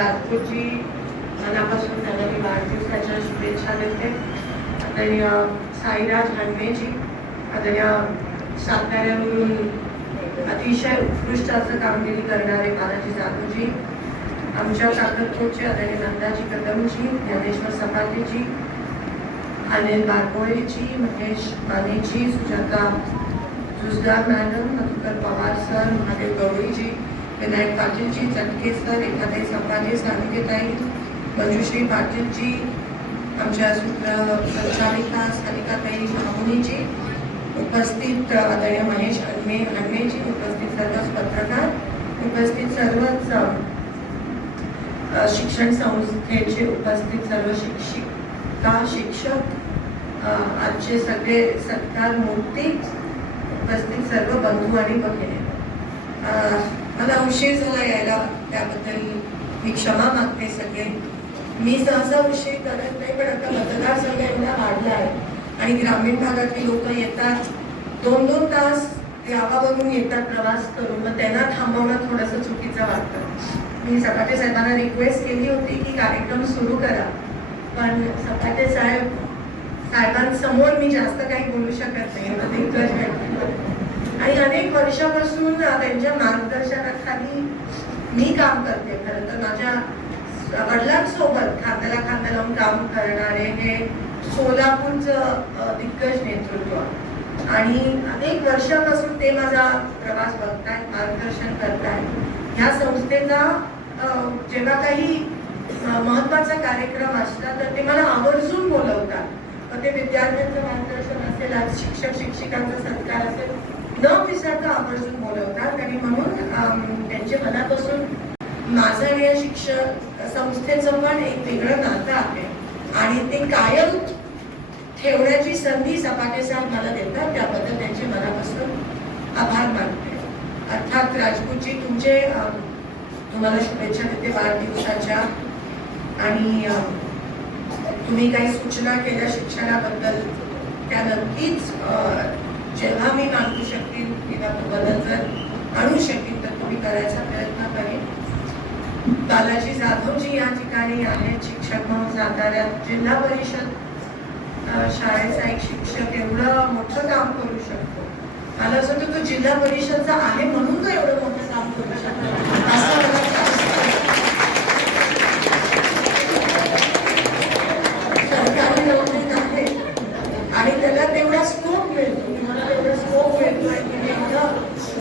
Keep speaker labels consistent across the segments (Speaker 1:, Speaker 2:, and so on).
Speaker 1: रात्रीची मनापासून त्यांना मी वाढदिवसाच्या शुभेच्छा देते. आदरणीय साईराज हंडेजी आदरणीय साताऱ्यावरून अतिशय उत्कृष्ट असं कामगिरी करणारे बालाजी जाधवजी आमच्या काकतपूरचे आदरणीय नंदाजी कदमजी ज्ञानेश्वर सपाटेजी अनिल बारकोळेजी महेश मानेजी सुजाता जुजदार मॅडम मधुकर पवार सर महादेव गवळीजी विनायक पाटीलजी चटके सर एखादे सपाटे सानिकेताई मंजुश्री पाटीलजी आमच्या सूत्र संचालिका सानिकाताई मामुनीजी उपस्थित आदरणीय महेश अण्मे अण्मेजी उपस्थित सर्वच पत्रकार उपस्थित सर्वच शिक्षण संस्थेचे उपस्थित सर्व शिक्षिका शिक्षक आजचे सगळे सत्कार मूर्ती उपस्थित सर्व बंधू आणि भगिनी. मला उशीर झाला यायला. त्याबद्दल मी क्षमा मागते सगळे. मी सहसा उशीर करत नाही पण आता मतदारसंघ एवढा वाढला आहे आणि ग्रामीण भागातली लोक येतात. दोन दोन तास गावावरून येतात प्रवास करून. मग त्यांना थांबवणं थोडंसं चुकीचं वाटतं. मी सपाटे साहेबांना रिक्वेस्ट केली होती की कार्यक्रम सुरू करा. पण सपाटे साहेब साहेबांसमोर मी जास्त काही बोलू शकत नाही. आणि अनेक वर्षापासून त्यांच्या खाली मी काम करते खरं तर माझ्या वडिलांसोबत खांद्याला खांदा लावून काम करणारे हे सोलापूरचं दिग्गज नेतृत्व. आणि अनेक वर्षापासून ते माझा प्रवास बघतायत मार्गदर्शन करतायत. ह्या संस्थेचा जेव्हा काही महत्त्वाचा कार्यक्रम असला तर ते मला आवर्जून बोलवतात. ते विद्यार्थ्यांचं मार्गदर्शन असेल आज शिक्षक शिक्षिकांचा सत्कार असेल न विसरता आवर्जून बोलवतात आणि म्हणून अम, त्यांचे मनापासून माझं आणि या शिक्षक संस्थेचं पण एक वेगळं नातं आहे. आणि ते कायम ठेवण्याची संधी सपाटे मला देतात त्याबद्दल त्यांचे मनापासून आभार मानते. अर्थात राजपूतजी तुमचे तुम्हाला शुभेच्छा देते वाढदिवसाच्या. आणि तुम्ही काही सूचना केल्या शिक्षणाबद्दल त्या नक्कीच जेव्हा मी मागू शकेन किंवा तो बदल जर आणू शकेन तर तुम्ही करायचा प्रयत्न करेन. बालाजी जाधवजी या ठिकाणी आहेत शिक्षक म्हणून साताऱ्यात जिल्हा परिषद शाळेचा एक शिक्षक एवढं मोठं काम करू शकतो. मला असं वाटतं तो जिल्हा परिषदचा आहे म्हणून तो एवढं मोठं काम करू शकतो. असं मला सरकारी नोकरीत आहे आणि त्याला तेवढा स्कोप मिळतो तुम्हाला तेवढा स्कोप मिळतोय की एवढं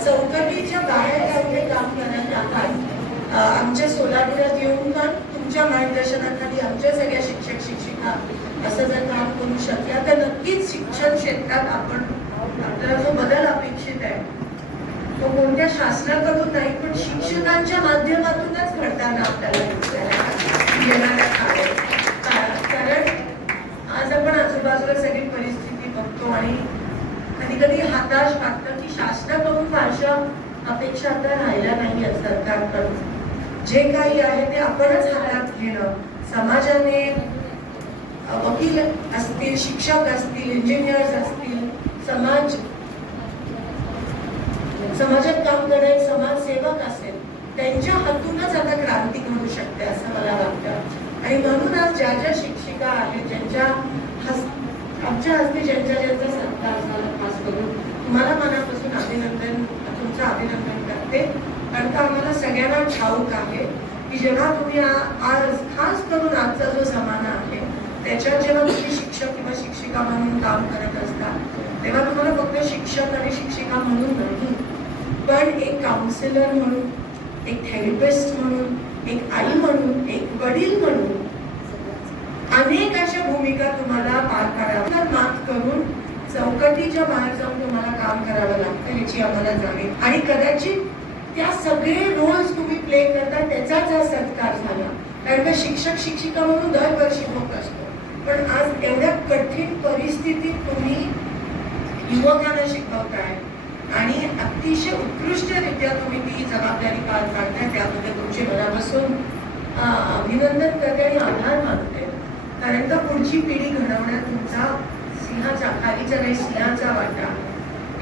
Speaker 1: चौकटीच्या बाहेर एवढे काम करत आहात अं, आमच्या सोलापुरात येऊन पण तुमच्या मार्गदर्शनाखाली आमच्या सगळ्या शिक्षक शिक्षिका असं जर काम करू शकल्या तर नक्कीच शिक्षण क्षेत्रात आपण आपल्याला जो बदल अपेक्षित आहे तो कोणत्या शासनाकडून नाही पण शिक्षकांच्या माध्यमातूनच घडताना आपल्याला दिसतंय कारण आज आपण आजूबाजूला सगळी परिस्थिती बघतो आणि कधी कधी हाताश वाटतं की शासनाकडून फारशा अपेक्षा आता राहिल्या नाही आहेत सरकारकडून. जे काही आहे ते आपणच हातात घेणं. समाजाने वकील असतील शिक्षक असतील इंजिनियर्स असतील समाज समाजात काम करणारे समाजसेवक असेल त्यांच्या हातूनच आता क्रांती घडू शकते असं मला वाटतं. आणि म्हणून आज ज्या ज्या शिक्षिका आहेत ज्यांच्या हस आमच्या हस्ते ज्यांच्या ज्यांचा सत्कार झाला खास करून तुम्हाला मनापासून अभिनंदन तुमचं अभिनंदन करते कारण का आम्हाला सगळ्यांना ठाऊक आहे की जेव्हा तुम्ही आज खास करून आजचा जो जमाना आहे त्याच्यात जेव्हा तुम्ही शिक्षक किंवा शिक्षिका म्हणून काम करत असता तेव्हा तुम्हाला फक्त शिक्षक आणि शिक्षिका म्हणून नाही पण एक काउन्सिलर म्हणून एक थेरपिस्ट म्हणून एक आई म्हणून एक वडील म्हणून अनेक अशा भूमिका तुम्हाला पार कराव्या मात करून चौकटीच्या बाहेर जाऊन तुम्हाला काम करावं लागतं याची आम्हाला जाणीव. आणि कदाचित त्या सगळे रोल्स तुम्ही प्ले करता त्याचाच हा सत्कार झाला. कारण का शिक्षक शिक्षिका म्हणून दरवर्षी होत असतो. पण आज एवढ्या कठीण परिस्थितीत तुम्ही युवकांना शिकवताय आणि अतिशय उत्कृष्टरित्या तुम्ही ती जबाबदारी पार पाडताय त्यामध्ये तुमचे मनापासून अभिनंदन करते आणि आधार मानते. कारण का पुढची पिढी घडवण्यात तुमचा सिंहाचा खालीचा नाही सिंहाचा वाटा.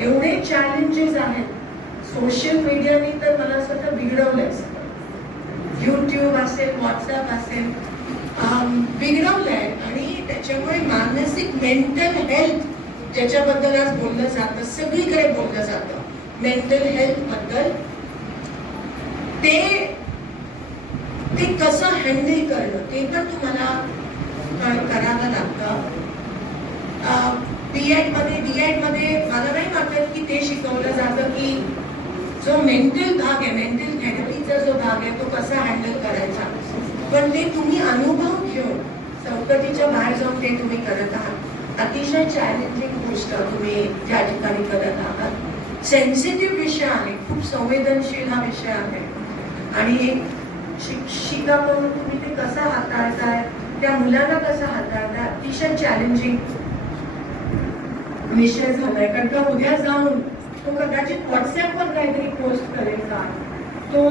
Speaker 1: एवढे चॅलेंजेस आहेत. सोशल मीडियाने तर मला असं वाटतं बिघडवलंय यूट्यूब असेल व्हॉट्सअप असेल बिघडवलंय. आणि त्याच्यामुळे मानसिक मेंटल हेल्थ ज्याच्याबद्दल आज बोललं जातं. सगळीकडे बोललं जातं. मेंटल हेल्थबद्दल. ते ते कसं हँडल करणं ते तर तुम्हाला करायला लागतं. बी एडमध्ये डी एडमध्ये मला नाही वाटत की ते शिकवलं जातं की जो मेंटल भाग आहे मेंटल थेरपीचा जो भाग आहे तो कसा हँडल करायचा? पण ते तुम्ही अनुभव घेऊन चौकटीच्या बाहेर जाऊन ते तुम्ही करत आहात. अतिशय चॅलेंजिंग गोष्ट तुम्ही ज्या ठिकाणी करत आहात. सेन्सिटिव्ह विषय आहे खूप संवेदनशील हा विषय आहे. आणि शिक्षिका म्हणून तुम्ही ते कसं हाताळताय त्या मुलांना कसं हाताळताय अतिशय चॅलेंजिंग विषय झालाय. कारण का उद्या जाऊन तो कदाचित व्हॉट्सअपवर काहीतरी पोस्ट करेल का? तो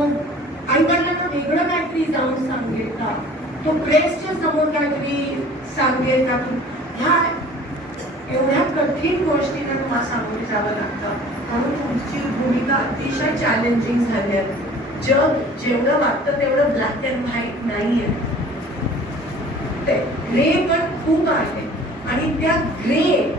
Speaker 1: आई वडिलांना वेगळं काहीतरी जाऊन सांगेल का? तो प्रेसच्या समोर काहीतरी सांगेल का? ह्या एवढ्या कठीण गोष्टींना तुम्हाला सामोरे जावं लागतं. म्हणून तुमची भूमिका अतिशय चॅलेंजिंग झाली आहे. जग जेवढं वाटतं तेवढं ब्लॅक अँड व्हाईट नाहीये. ते ग्रे पण खूप आहे. आणि त्या ग्रे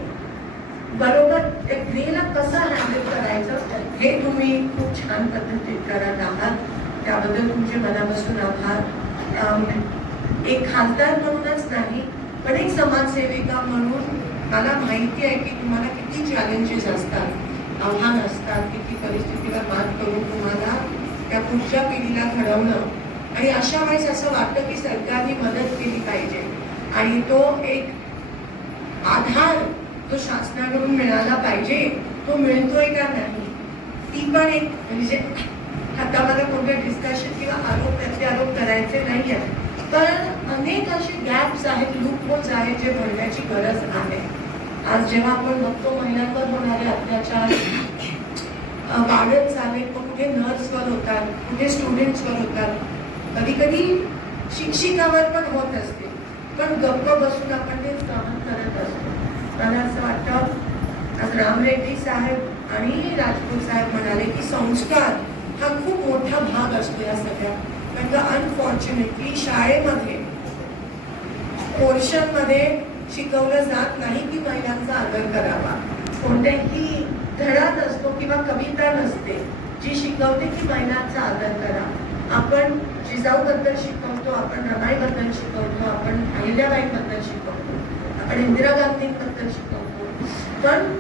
Speaker 1: बरोबर एक क्रियेला कसं हँडल करायचं हे तुम्ही खूप छान पद्धतीत करत आहात. त्याबद्दल तुमचे मनापासून आभार. एक खासदार म्हणूनच नाही पण एक समाजसेविका म्हणून मला माहिती आहे की तुम्हाला किती चॅलेंजेस असतात आव्हान असतात किती परिस्थितीवर मात करून तुम्हाला त्या पुढच्या पिढीला घडवणं. आणि अशा वेळेस असं वाटतं की सरकारने मदत केली पाहिजे. आणि तो एक आधार जो शासनाकडून मिळाला पाहिजे तो मिळतोय का नाही? ती पण एक म्हणजे हातामध्ये कोणते डिस्कशन किंवा आरोप प्रत्यारोप करायचे नाही आहेत पण अनेक असे गॅप्स आहेत लूप होल्स आहेत जे भरण्याची गरज आहे. आज जेव्हा आपण बघतो महिलांवर होणारे अत्याचार वाढत चालले मग कुठे नर्सवर होतात कुठे स्टुडंट्सवर होतात. कधी कधी शिक्षिकावर पण होत असते. पण गप्प बसून आपण ते सहन करत असतो. मला असं वाटतं आज राम रेड्डी साहेब आणि राजपूत साहेब म्हणाले की संस्कार हा खूप मोठा भाग असतो या सगळ्या. कारण का अनफॉर्च्युनेटली शाळेमध्ये पोर्शनमध्ये शिकवलं जात नाही की महिलांचा आदर करावा. कोणत्याही धडा नसतो किंवा कविता नसते जी शिकवते की महिलांचा आदर करा. आपण जिजाऊबद्दल शिकवतो आपण रमाईबद्दल शिकवतो आपण अहिल्याबाईबद्दल शिकवतो. आणि इंदिरा गांधी गांधींबद्दल शिकवतो. पण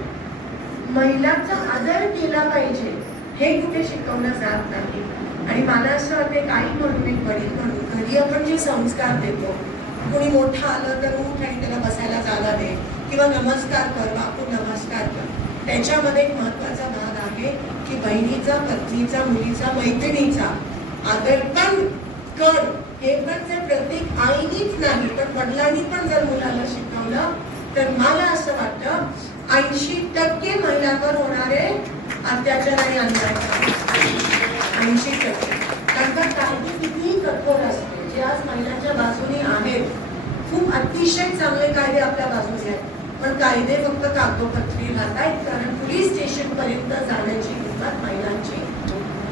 Speaker 1: महिलांचा आदर केला पाहिजे हे कुठे शिकवलं जात नाही. आणि मला असं वाटतं एक आई म्हणून एक वडील म्हणून घरी आपण जे संस्कार देतो कोणी मोठा आलं तर उठ आणि त्याला बसायला जागा दे किंवा नमस्कार कर बापू नमस्कार कर. त्याच्यामध्ये एक महत्त्वाचा भाग आहे की बहिणीचा पत्नीचा मुलीचा मैत्रिणीचा आदर पण कर. हे पण प्रत्येक आईनीच नाही तर वडिलांनी पण जर मुलाला शिकवलं तर मला असं वाटतं ऐंशी टक्के महिलांवर होणारे अत्याचार आणि अन्याय. ऐंशी टक्के. कारण का कायदे कितीही कठोर असते जे आज महिलांच्या बाजूने आहेत खूप अतिशय चांगले कायदे आपल्या बाजूने आहेत. पण कायदे फक्त कागदोपत्री राहत आहेत कारण पोलीस स्टेशन पर्यंत जाण्याची हिंमत महिलांची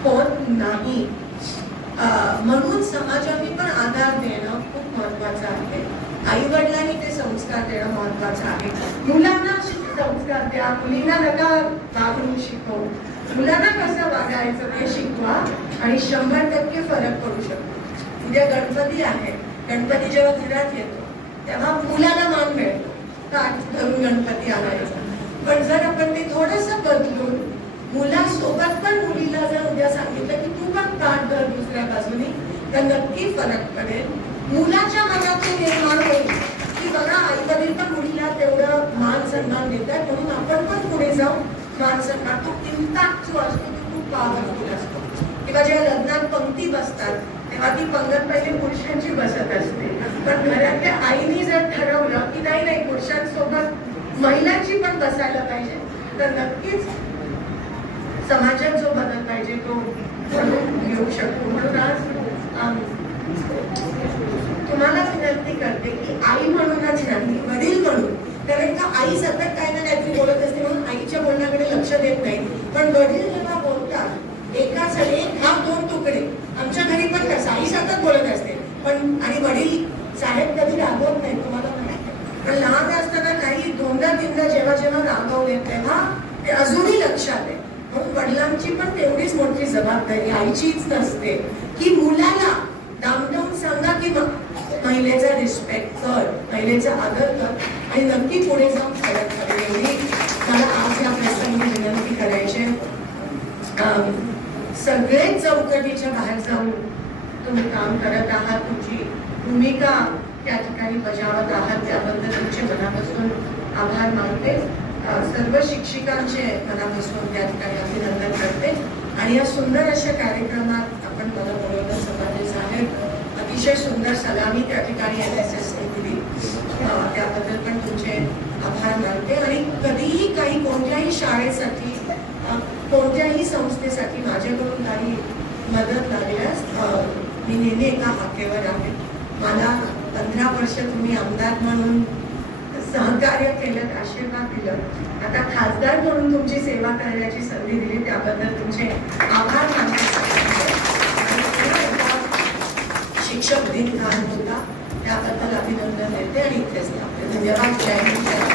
Speaker 1: होत नाही. म्हणून समाजाने पण आधार देणं खूप महत्वाचं आहे. आई वडिलांनी ते संस्कार देणं महत्वाचं आहे. मुलांना संस्कार द्या. मुलींना नका वागणूक शिकवू. मुलांना कसं वागायचं ते शिकवा आणि शंभर टक्के फरक पडू शकतो. उद्या गणपती आहे. गणपती जेव्हा घरात येतो तेव्हा मुलाला मान मिळतो. का? धरून गणपती आणायचा. पण जर आपण ते थोडस बदलून मुलासोबत पण मुलीला जर उद्या सांगितलं की तू पण ताट धर दुसऱ्या बाजूनी तर नक्की फरक पडेल. मुलाच्या मनात ते निर्माण होईल. की बघा आई वडील पण मुलीला तेवढं मान सन्मान देतात म्हणून आपण पण पुढे जाऊ. मान सन्मान तो इम्पॅक्ट जो असतो तो खूप पॉवरफुल असतो. किंवा जेव्हा लग्नात पंक्ती बसतात तेव्हा ती पंगत पहिले पुरुषांची बसत असते. पण घरातल्या आईने जर ठरवलं की नाही नाही पुरुषांसोबत महिलांची पण बसायला पाहिजे तर नक्कीच समाजात जो बदल पाहिजे तो घेऊ शकतो म्हणून आज तुम्हाला विनंती करते की आई म्हणूनच नाही वडील म्हणून. कारण का आई सतत काय ना काहीतरी बोलत असते म्हणून आईच्या बोलण्याकडे लक्ष देत नाही. पण वडील जेव्हा बोलतात एकाच एक हा दोन तुकडे. आमच्या घरी पण कसं आई सतत बोलत असते. पण आणि वडील साहेब कधी रागवत नाही तुम्हाला पण लहान असताना काही दोनदा तीनदा जेव्हा जेव्हा रागवले तेव्हा ते अजूनही लक्षात आहे. मग वडिलांची पण तेवढीच मोठी जबाबदारी आईचीच नसते. की मुलाला डामडाम सांगा की मग महिलेचा रिस्पेक्ट कर महिलेचा आदर कर आणि नक्की पुढे जाऊन फरक कर. एवढी मला आज या प्रसंगी विनंती करायची आहे. सगळेच चौकटीच्या बाहेर जाऊन तुम्ही काम करत आहात तुमची भूमिका त्या ठिकाणी बजावत आहात त्याबद्दल तुमचे मनापासून आभार मानते. सर्व शिक्षिकांचे मनापासून त्या ठिकाणी अभिनंदन करते. आणि या सुंदर अशा कार्यक्रमात आपण मला बोलवलं समाज साहेब अतिशय सुंदर सलामी त्या ठिकाणी एन एस एसने दिली. त्याबद्दल पण तुमचे आभार मानते. आणि कधीही काही कोणत्याही शाळेसाठी कोणत्याही संस्थेसाठी माझ्याकडून काही मदत लागल्यास मी नेहमी एका हाकेवर आहे. मला पंधरा वर्ष तुम्ही आमदार म्हणून सहकार्य केलं आशीर्वाद दिलं. आता खासदार म्हणून तुमची सेवा करण्याची संधी दिली त्याबद्दल तुमचे आभार शिक्षक दिन काल होता. त्याबद्दल अभिनंदन देते आणि इथेच थांबते. धन्यवाद.